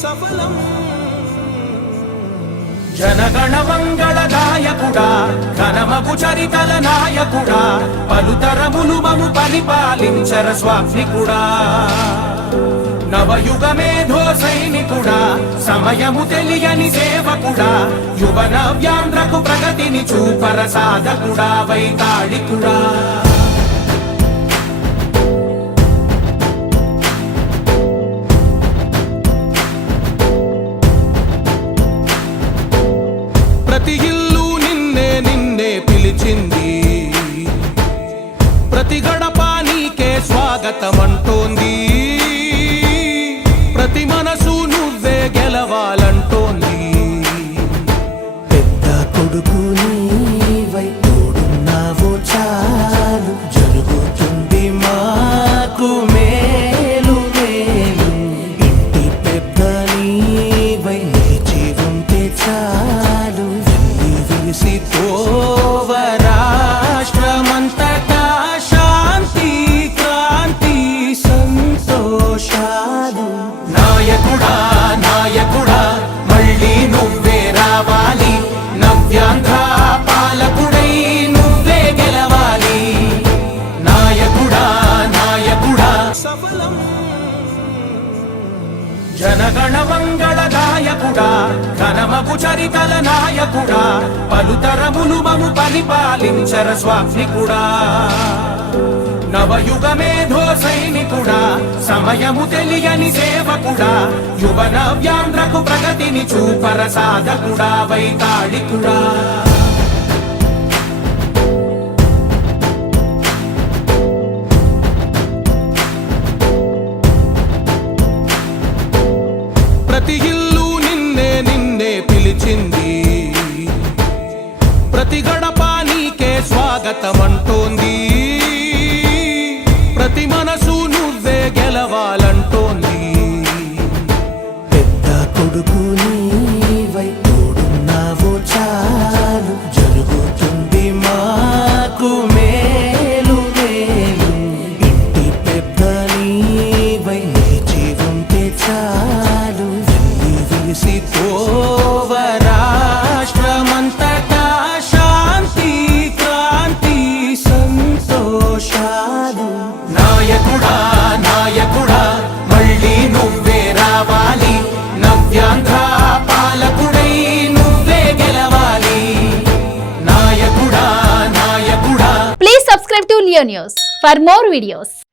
సఫలం జనగణ మంగళదాయకుడా ఘనమగు చరితల నాయకుడా పలుతరములు మము పరిపాలించర స్వామికుడా నవయుగ మేధో సైనికుడా సమయము తెలియని సేవకుడా యువన వ్యాంధ్రకు ప్రగతిని చూపర సాధకుడా వైతాళికుడా ప్రతి ఇల్లు నిన్నే నిన్నే పిలిచింది ప్రతి గడప నీకే స్వాగతమంటోంది ప్రతి మనసు నువ్వే గెలవాలంటోంది పెద్ద కొడుకు నీవై తోడున్నావో చాలు జరుగుతుంది మాకు మేలు మేలు ఇంటి పెద్ద నీవై నిలిచి ఉంటే చాలు విసి తోవ రాష్ట్రమంతటా శాంతి క్రాంతి సంతోషాలు నాయకుడా నాయకుడా మళ్ళీ నువ్వే రావాలి నవ్యాంధ్ర పాలకుడై నువ్వే గెలవాలి నాయకుడా నాయకుడా సఫలం జనగణ మంగళదాయకుడా ఘనమగు చరితల నాయకుడా పలుతరములు మము పరిపాలించర స్వామికుడా నవయుగ మేధో సైనికుడా సమయము తెలియని సేవకుడా యువన వ్యాంధ్రకు ప్రగతిని చూపర సాధకుడా వైతాళికుడా ప్రతి ఇల్లు నిన్నే నిన్నే పిలిచింది ప్రతి గడప నీకే స్వాగతమంటోంది ప్రతి మనసు నువ్వే గెలవాలంటోంది పెద్ద కొడుకు నీవై తోడున్నావో చాలు జరుగుతుంది మాకు మేలు మేలు ఇంటి పెద్ద నీవై నిలిచి ఉంటే చాలు విసి తోవ రాష్ట్రమంతటా శాంతి క్రాంతి సంతోషాలు నాయకుడా నాయకుడా మళ్ళీ నువ్వే రావాలి నవ్యాంధ్ర పాలకుడై నువ్వే గెలవాలి నాయకుడా నాయకుడా Please subscribe to Leo News for more videos.